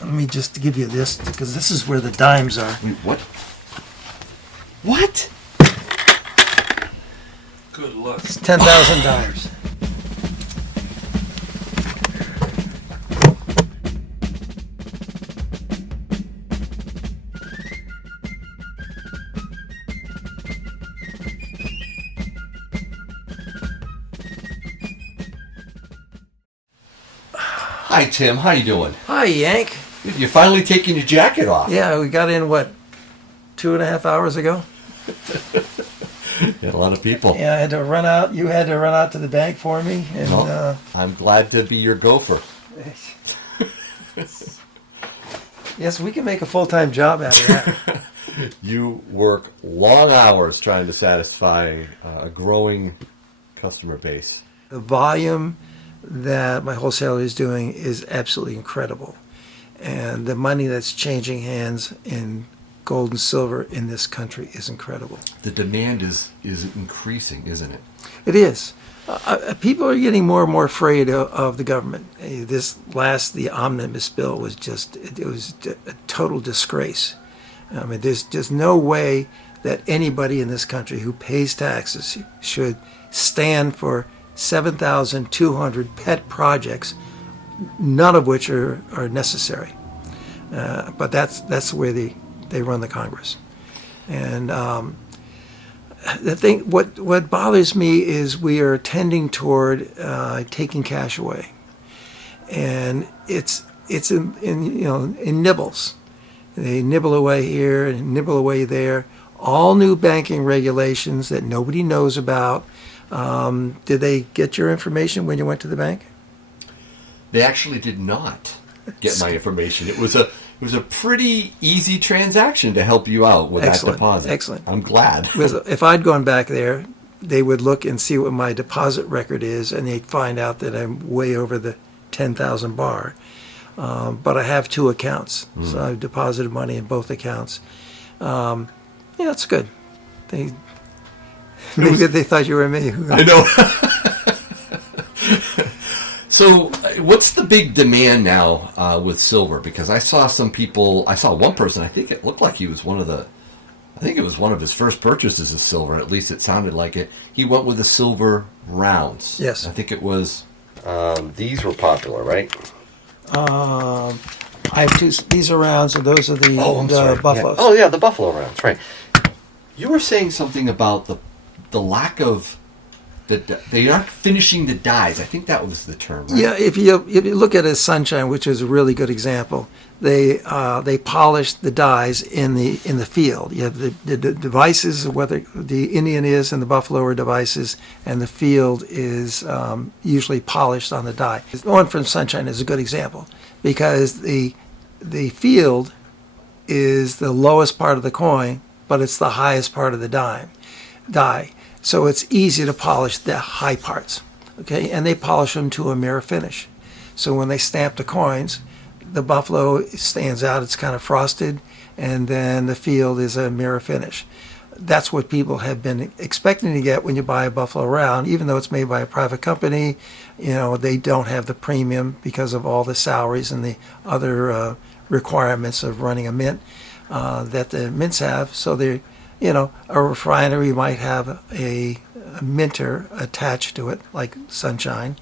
Let me just give you this, because this is where the dimes are. Wait, what? What? Good luck. It's 10,000 dimes. Hi, Tim. How you doing? Hi, Yank. You're finally taking your jacket off. Yeah, we got in, what, 2.5 hours ago? Yeah, a lot of people. Yeah, I had to run out. You had to run out to the bank for me. And Well, I'm glad to be your gopher. yes, we can make a full-time job out of that. You work long hours trying to satisfy a growing customer base. The volume that my wholesaler is doing is absolutely incredible. And the money that's changing hands in gold and silver in this country is incredible. The demand is increasing, isn't it? It is. People are getting more and more afraid of the government. The omnibus bill was it was a total disgrace. I mean, there's just no way that anybody in this country who pays taxes should stand for 7,200 pet projects, none of which are necessary. But that's the way they run the Congress. And the thing, what bothers me is we are tending toward taking cash away, and it's in nibbles. They nibble away here and nibble away there. All new banking regulations that nobody knows about. Did they get your information when you went to the bank? They actually did not get my information. It was a pretty easy transaction to help you out with that deposit. Excellent. I'm glad. If I'd gone back there, they would look and see what my deposit record is, and they'd find out that I'm way over the 10,000 bar. But I have two accounts, so I've deposited money in both accounts. Yeah, that's good. Maybe they thought you were me. I know. So, what's the big demand now with silver? Because I saw one person, I think it looked like he was one of his first purchases of silver, at least it sounded like it. He went with the silver rounds. Yes. I think it was, these were popular, right? I have two, these are rounds, and those are the buffaloes. Yeah. Oh, yeah, the buffalo rounds, right. You were saying something about the lack of... They aren't finishing the dies. I think that was the term, right? Yeah, if you look at a Sunshine, which is a really good example, they polish the dies in the field. You have the devices, whether the Indian is and the buffalo are devices, and the field is usually polished on the die. The one from Sunshine is a good example because the field is the lowest part of the coin, but it's the highest part of the die. So it's easy to polish the high parts, okay? And they polish them to a mirror finish. So when they stamp the coins, the buffalo stands out, it's kind of frosted, and then the field is a mirror finish. That's what people have been expecting to get when you buy a buffalo round, even though it's made by a private company. They don't have the premium because of all the salaries and the other requirements of running a mint that the mints have. So they're a refinery might have a minter attached to it, like Sunshine.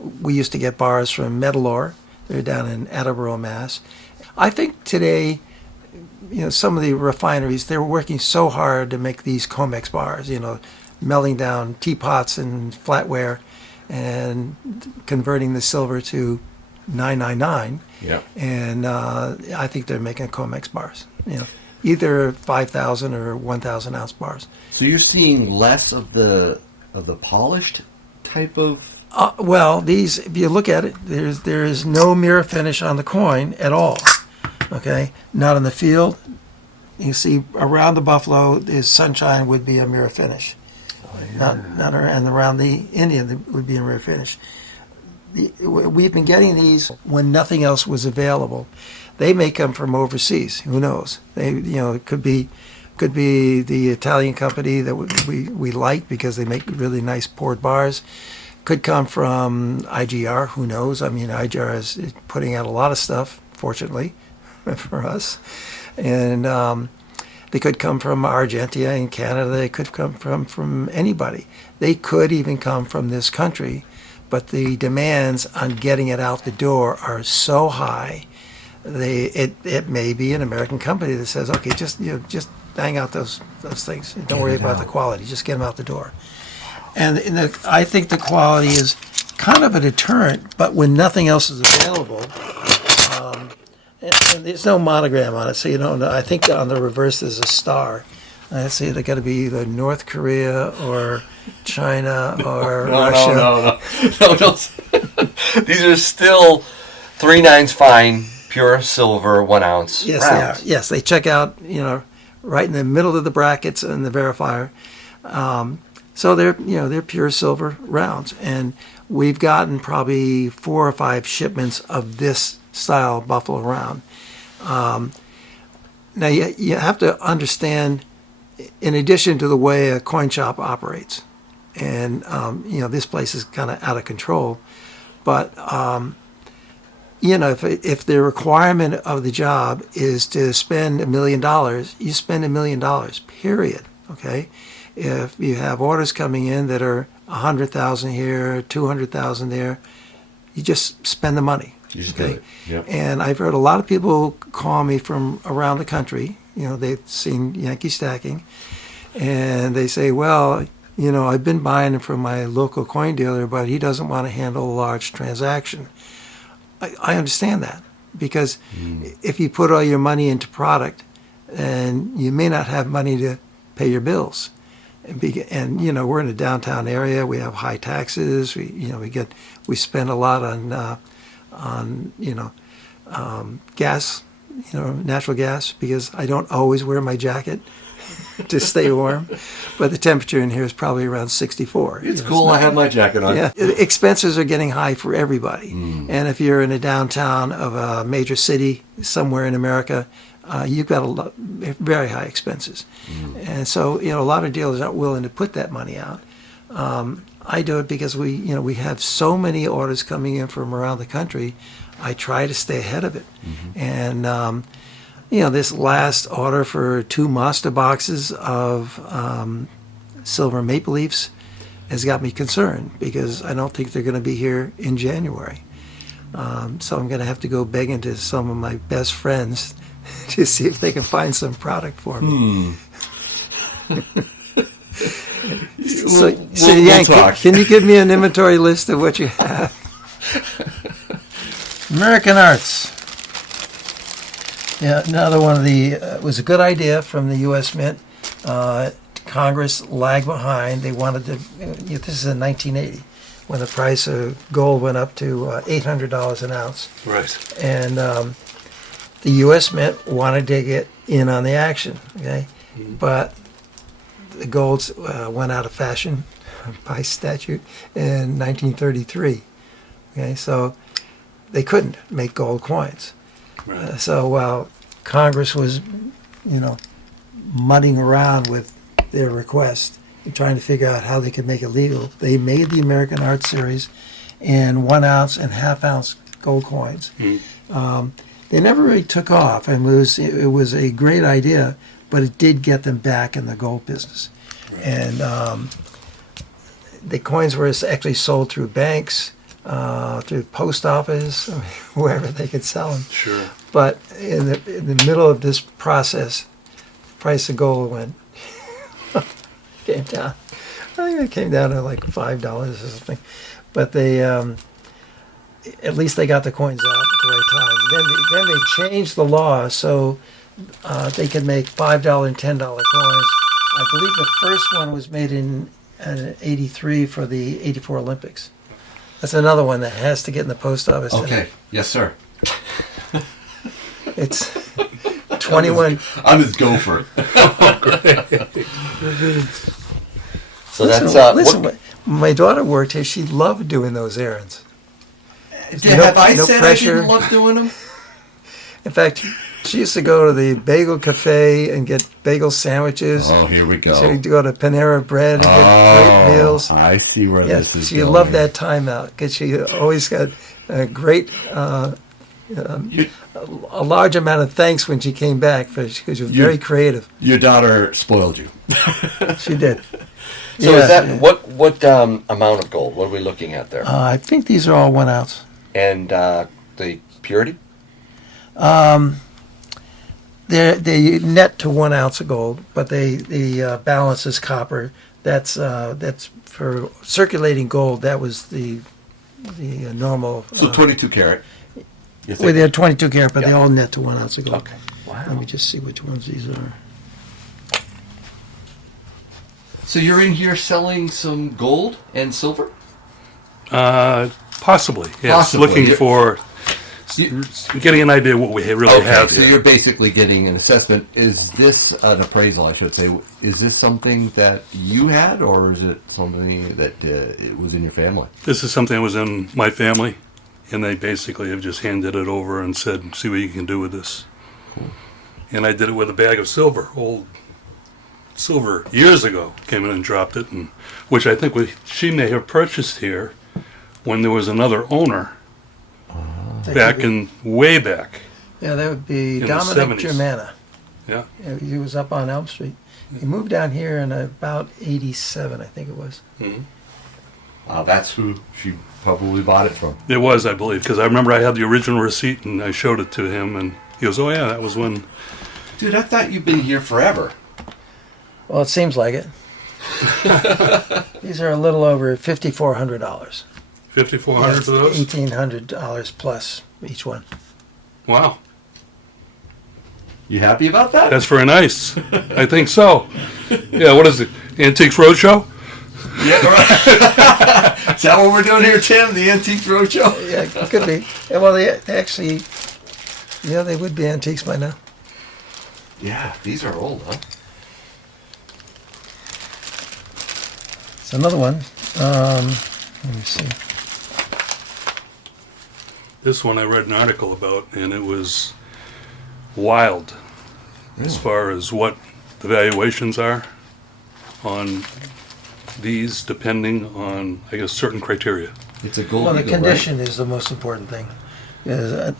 We used to get bars from Metalor. They're down in Attleboro, Mass. I think today, some of the refineries, they're working so hard to make these Comex bars, melting down teapots and flatware and converting the silver to 999. Yeah. And I think they're making Comex bars, either 5,000 or 1,000 ounce bars. So you're seeing less of the polished type of... Well, these, if you look at it, there is no mirror finish on the coin at all. Okay, not in the field. You see around the buffalo, the Sunshine would be a mirror finish. Oh, yeah. Not around, and around the Indian would be a mirror finish. We've been getting these when nothing else was available. They may come from overseas. Who knows? It could be the Italian company that we like because they make really nice poured bars. Could come from IGR, who knows? I mean, IGR is putting out a lot of stuff, fortunately, for us. And they could come from Argentina and Canada. They could come from anybody. They could even come from this country. But the demands on getting it out the door are so high. It may be an American company that says, okay, just bang out those things. Don't worry about the quality. Just get them out the door. And I think the quality is kind of a deterrent, but when nothing else is available, and there's no monogram on it, so you don't know. I think on the reverse there's a star. I say they got to be either North Korea or China or Russia. No. These are still 3/9 fine, pure silver, 1 ounce. Yes, rounds. they are. Yes, they check out, right in the middle of the brackets and the verifier. So they're pure silver rounds, and we've gotten probably 4 or 5 shipments of this style buffalo round. Now you have to understand, in addition to the way a coin shop operates, and this place is kind of out of control, but if the requirement of the job is to spend $1 million, you spend $1 million, period. Okay. If you have orders coming in that are 100,000 here, 200,000 there, you just spend the money. You just do it. Yep. And I've heard a lot of people call me from around the country. They've seen Yankee Stacking, and they say, well, I've been buying them from my local coin dealer, but he doesn't want to handle a large transaction. I understand that, because if you put all your money into product, and you may not have money to pay your bills. And we're in a downtown area. We have high taxes. We spend a lot on gas, natural gas, because I don't always wear my jacket to stay warm. But the temperature in here is probably around 64. It's cool. I have my jacket on. Yeah, expenses are getting high for everybody. And if you're in a downtown of a major city somewhere in America, you've got very high expenses. And so, a lot of dealers aren't willing to put that money out. I do it because we have so many orders coming in from around the country. I try to stay ahead of it. And, this last order for 2 Mazda boxes of silver maple leafs has got me concerned, because I don't think they're going to be here in January. So I'm going to have to go begging to some of my best friends to see if they can find some product for me. So Yank, can you give me an inventory list of what you have? American Arts. Yeah, another one of the was a good idea from the U.S. Mint. Congress lagged behind. They wanted to. This is in 1980, when the price of gold went up to $800 an ounce. Right. And the U.S. Mint wanted to get in on the action. Okay, but the golds went out of fashion by statute in 1933. Okay, so they couldn't make gold coins. Right. So while Congress was, mudding around with their request and trying to figure out how they could make it legal, they made the American Art Series in 1 ounce and ½ ounce gold coins. They never really took off, and it was a great idea, but it did get them back in the gold business. Right. And the coins were actually sold through banks, through the post office, wherever they could sell them. Sure. But in the middle of this process, the price of gold came down. I think it came down to like $5 or something. But they, at least they got the coins out at the right time. Then they changed the law so they could make $5 and $10 coins. I believe the first one was made in '83 for the '84 Olympics. That's another one that has to get in the post office. Okay. Yes, sir. It's 21. I'm his gopher. So that's listen. My daughter worked here. She loved doing those errands. Have I said I didn't love doing them? In fact, She used to go to the bagel cafe and get bagel sandwiches. Oh, here we go. She would go to Panera Bread and get great meals. I see where Yeah, this is she going. loved that time out because she always got a great, You- a large amount of thanks when she came back because she was very creative. Your daughter spoiled you. She did. So Yeah. is that what amount of gold? What are we looking at there? I think these are all 1 ounce. And the purity? They net to 1 ounce of gold, but the balance is copper. That's for circulating gold. That was the normal. So 22 karat. You Well, they're 22 karat, but they Yeah. all net to 1 ounce of gold. Okay. Let Wow. me just see which ones these are. So you're in here selling some gold and silver? Possibly, yes. Possibly. Looking You- for, getting an idea of what we really have so here. you're basically getting an assessment. Is this an appraisal, I should say? Is this something that you had, or is it something that it was in your family? This is something that was in my family, and they basically have just handed it over and said, see what you can do with this. And I did it with a bag of silver, old silver, years ago. Came in and dropped it, and which I think she may have purchased here when there was another owner way back. Yeah, that would be the Dominic 70s. Germana. Yeah. Yeah, he was up on Elm Street. He moved down here in about 87, I think it was. That's who she probably bought it from. It was, I believe, because I remember I had the original receipt and I showed it to him, and he goes, "Oh yeah, that was when." Dude, I thought you've been here forever. Well, it seems like it. These are a little over $5,400. 5,400 for those. $1,800 plus each one. Wow, You happy about that? that's very nice. I think so. Yeah, what is it? Antiques Roadshow? Yeah, right. Is that what we're doing here, Tim? The Antique Roadshow? Yeah, it could be. Yeah, well, they actually, yeah, they would be antiques by now. Yeah, these are old, huh? It's another one. Let me see. This one I read an article about, and it was wild as far as what the valuations are on these, depending on, I guess, certain criteria. It's a gold Well, the eagle, condition is the most important thing. Is,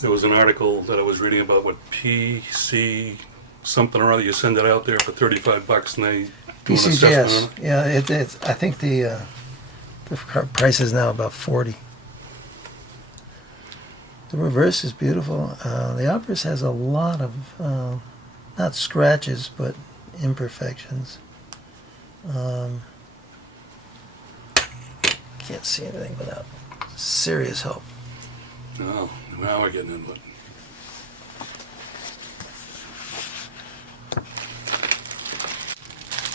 There was an article that I was reading about what PC something or other. You send it out there for $35, and they do an assessment on PCGS. it. Yeah, it's. I think the price is now about 40. The reverse is beautiful. The Opera has a lot of not scratches but imperfections. Can't see anything without serious help. Oh, now we're getting into it.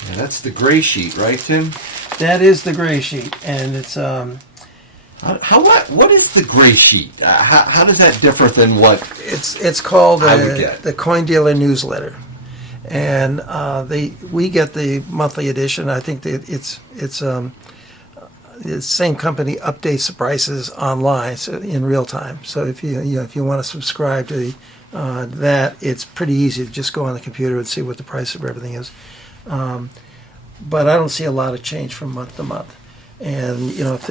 Yeah, that's the gray sheet, right, Tim? That is the gray sheet, and it's What is the gray sheet? How does that differ than what? it's called I would get. the Coin Dealer Newsletter, and we get the monthly edition. I think that it's the same company updates the prices online in real time. So if if you want to subscribe to that, it's pretty easy to just go on the computer and see what the price of everything is. But I don't see a lot of change from month to month. And if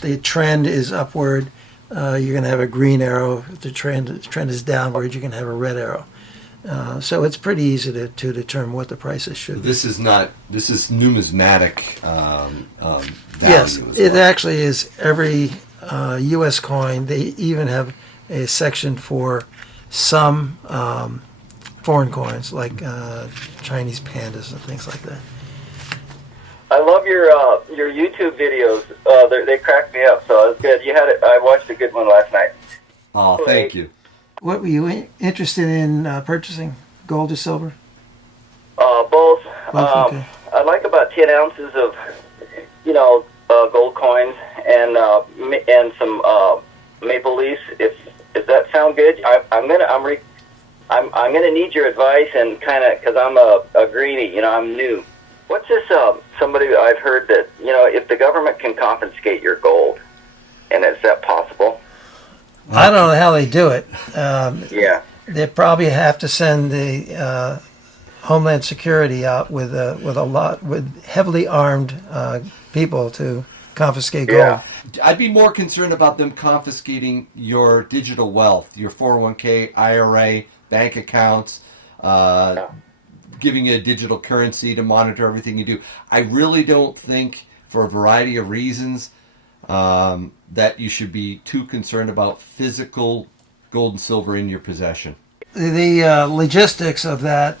the trend is upward, you're going to have a green arrow. If the trend is downward, you're going to have a red arrow. So it's pretty easy to determine what the prices should be. This is numismatic value. Yes, as it well. actually is every U.S. coin. They even have a section for some foreign coins, like Chinese pandas and things like that. I love your YouTube videos. They crack me up. So it's good. You had it. I watched a good one last night. Oh, thank you. What were you interested in purchasing, gold or silver? Both. Both, okay. I'd like about 10 ounces of, gold coins and some maple leaves. If that sound good, I'm gonna need your advice and kind of because I'm a greenie. I'm new. What's this? Somebody I've heard that if the government can confiscate your gold, and is that possible? I don't know how they do it. Yeah. They probably have to send the Homeland Security out with heavily armed people to confiscate gold. Yeah. I'd be more concerned about them confiscating your digital wealth, your 401k, IRA, bank accounts, giving you a digital currency to monitor everything you do. I really don't think, for a variety of reasons, that you should be too concerned about physical gold and silver in your possession. The logistics of that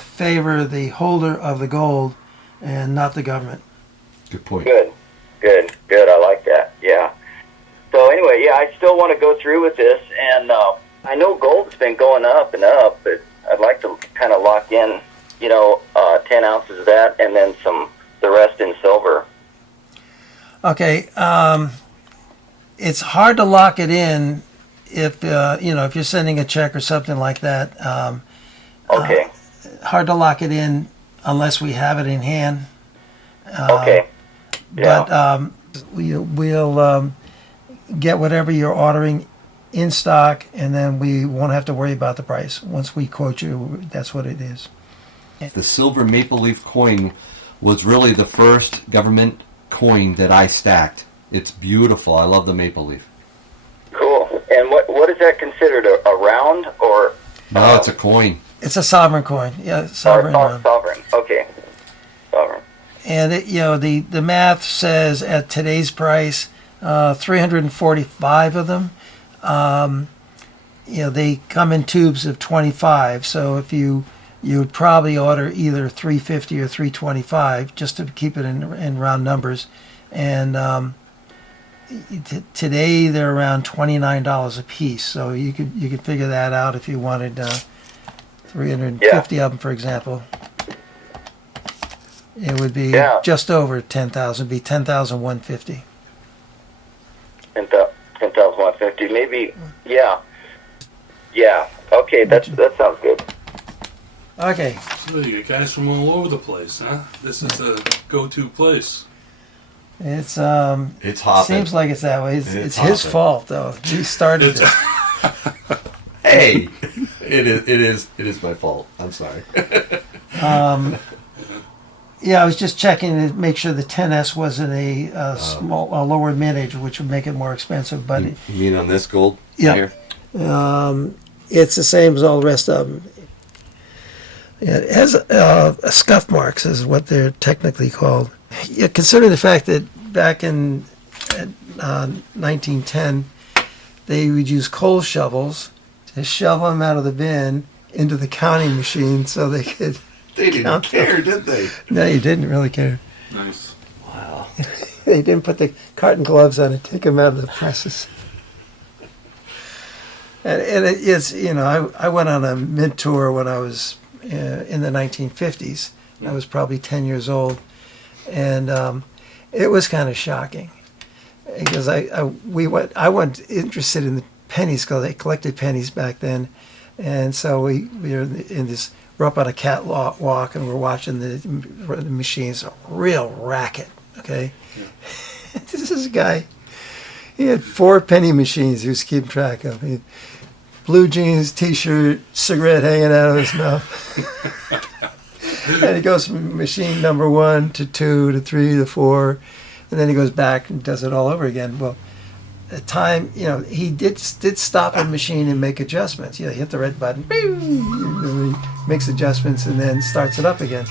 favor the holder of the gold and not the government. Good point. Good. I like that. Yeah. So anyway, yeah, I still want to go through with this, and I know gold's been going up and up, but I'd like to kind of lock in, 10 ounces of that, and then the rest in silver. Okay, it's hard to lock it in if if you're sending a check or something like that. Okay. Hard to lock it in unless we have it in hand. Okay. Yeah. But we'll get whatever you're ordering in stock, and then we won't have to worry about the price. Once we quote you, that's what it is. The silver maple leaf coin was really the first government coin that I stacked. It's beautiful. I love the maple leaf. Cool. And what is that considered, a round or? No, it's a coin. It's a sovereign coin. Yeah, sovereign round. Sovereign. Okay. Sovereign. And the math says at today's price, 345 of them. They come in tubes of 25. So if you would probably order either 350 or 325 just to keep it in round numbers. And today they're around $29 a piece. So you could figure that out if you wanted 350 of them, for example. It would be just over 10,000. Be 10,150. 10,150, maybe. Yeah. Okay, that sounds good. Okay. So you got guys from all over the place, huh? This is a go-to place. It's hopping. Seems like it's that way. It's his hopping. fault though. He started it. Hey, it is my fault. I'm sorry. Yeah, I was just checking to make sure the 10S wasn't a lower mintage, which would make it more expensive. But You mean on this gold? Yeah. Here? it's the same as all the rest of them. It has scuff marks, is what they're technically called. Yeah, considering the fact that back in 1910, they would use coal shovels to shovel them out of the bin into the counting machine so they could. They didn't care, did they? No, you didn't really care. Nice. Wow. They didn't put the cotton gloves on and take them out of the presses. And it's, I went on a mint tour when I was in the 1950s. I was probably 10 years old. And it was kind of shocking. Because I wasn't interested in the pennies because they collected pennies back then. And so we were in this. We're up on a catwalk and we're watching the machines. A real racket, okay? Yeah. This is a guy, he had 4 penny machines he was keeping track of. He had blue jeans, t-shirt, cigarette hanging out of his mouth. And he goes from machine number 1 to 2 to 3 to 4, and then he goes back and does it all over again. Well, at time, he did stop a machine and make adjustments. He hit the red button, and he makes adjustments and then starts it up again.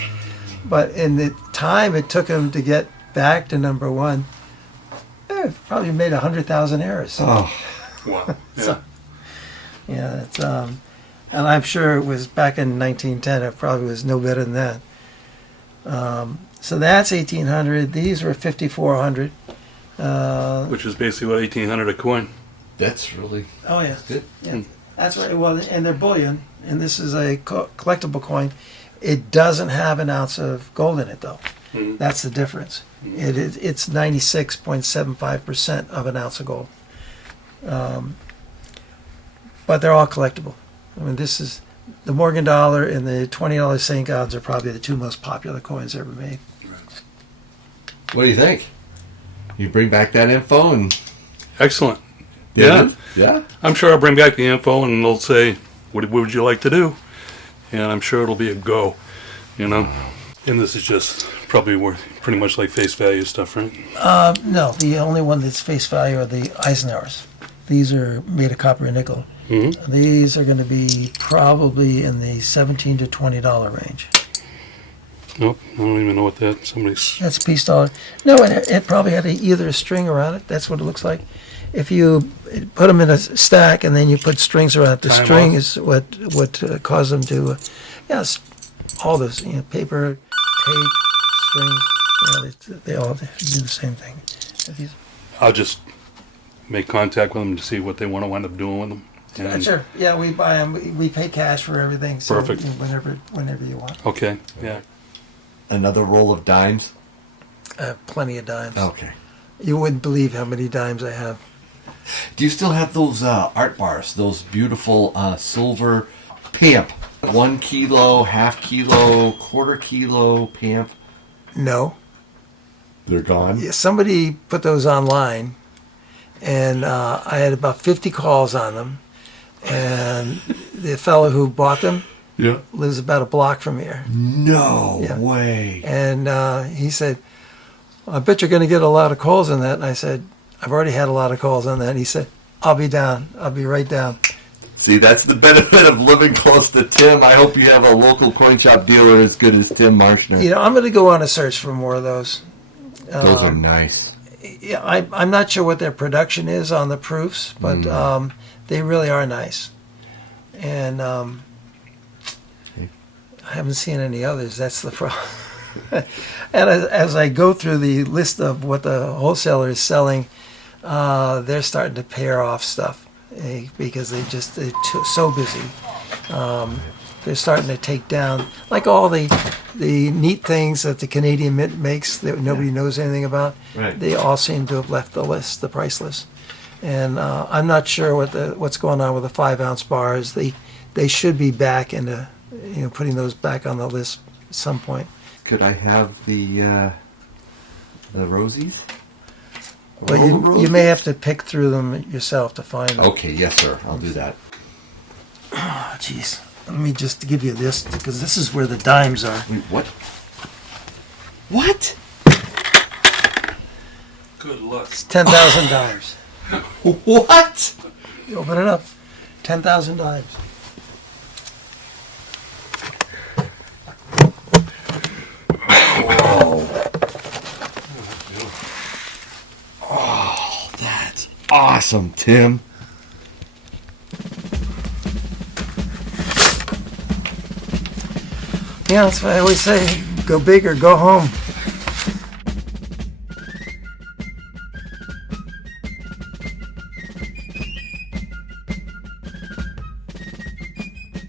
But in the time it took him to get back to number 1, probably made 100,000 errors. Oh, wow. Yeah. So, it's and I'm sure it was back in 1910. It probably was no better than that. So that's 1,800. These were 5,400. Which is basically what 1,800 a coin. that's really Oh yeah, good. yeah. That's right. Well, and they're bullion, and this is a collectible coin. It doesn't have an ounce of gold in it, though. Mhm. That's the difference. It's 96.75% of an ounce of gold. But they're all collectible. I mean, this is the Morgan dollar and the $20 St. Gaudens are probably the 2 most popular coins ever made. What do you think? You bring back that info and Excellent. Yeah. Yeah. I'm sure I'll bring back the info and they'll say, what would you like to do? And I'm sure it'll be a go, you know? And this is just probably worth pretty much like face value stuff, right? No, the only one that's face value are the Eisenhowers. These are made of copper and nickel. Mm-hmm. These are going to be probably in the $17 to $20 range. Nope, I don't even know what that, somebody's, That's a piece dollar. No, it probably had either a string around it. That's what it looks like. If you put them in a stack and then you put strings around it, the Time string off. is what caused them to, yes, all those, paper, tape, strings, they all do the same thing. These- I'll just make contact with them to see what they want to wind up doing with them. And- Sure. Yeah, we buy them. We pay cash for everything. So Perfect. Whenever you want. Okay, yeah. Another roll of dimes. Plenty of dimes. Okay. You wouldn't believe how many dimes I have. Do you still have those art bars? Those beautiful silver PAMP. 1 kilo, half kilo, quarter kilo PAMP. No. They're gone. Yeah, somebody put those online, and I had about 50 calls on them. And the fellow who bought them Yeah. lives about a block from here. No Yeah. way. And he said, I bet you're going to get a lot of calls on that. And I said, I've already had a lot of calls on that. And he said, I'll be down. I'll be right down. See, that's the benefit of living close to Tim. I hope you have a local coin shop dealer as good as Tim Marschner. I'm going to go on a search for more of those. Those are nice. Yeah, I'm not sure what their production is on the proofs, but they really are nice. And I haven't seen any others. That's the problem. And as I go through the list of what the wholesaler is selling, they're starting to pair off stuff because they're so busy. They're starting to take down, like all the neat things that the Canadian Mint makes that nobody knows anything about. Right. They all seem to have left the list, the price list. And I'm not sure what's going on with the 5-ounce bars. They should be back into putting those back on the list at some point. Could I have the rosies? But you may have to pick through them yourself to find them. Okay, yes, sir. I'll do that. Oh, jeez. Let me just give you this, because this is where the dimes are. Wait, what? What? Good luck. It's 10,000 dimes. What? You open it up. 10,000 dimes. Oh, that's awesome, Tim. Yeah, that's what I always say. Go big or go home.